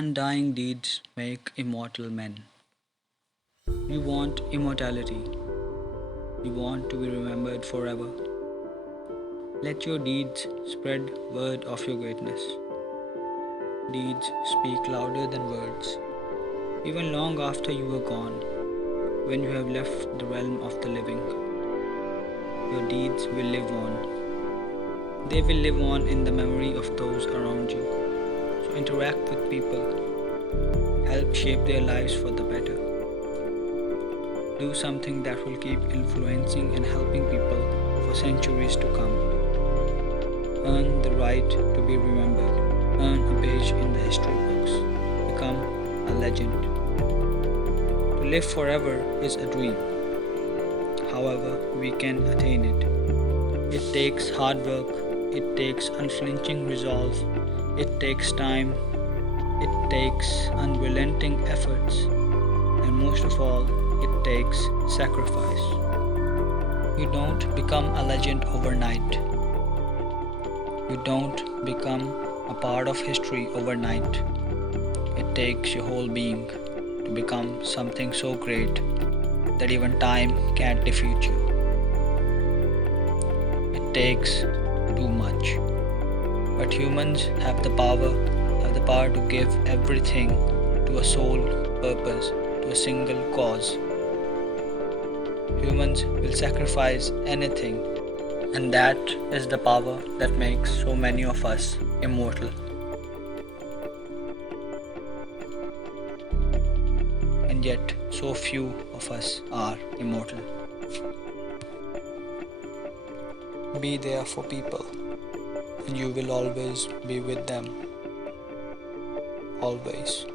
undying deeds make immortal men. We want immortality. We want to be remembered forever. Let your deeds spread word of your greatness. Deeds speak louder than words. Even long after you are gone, when you have left the realm of the living, your deeds will live on. They will live on in the memory of those around you. So interact with people. Help shape their lives for the better. Do something that will keep influencing and helping people for centuries to come. Earn the right to be remembered. Earn a page in the history books. Become a legend. To live forever is a dream. However, we can attain it. It takes hard work. It takes unflinching resolve. It takes time. It takes unrelenting efforts. And most of all, it takes sacrifice. You don't become a legend overnight. You don't become a part of history overnight. It takes your whole being to become something so great that even time can't defeat you. It takes too much. But humans have the power to give everything to a sole purpose, to a single cause. Humans will sacrifice anything, and that is the power that makes so many of us immortal. And yet, so few of us are immortal. Be there for people, and you will always be with them. Always.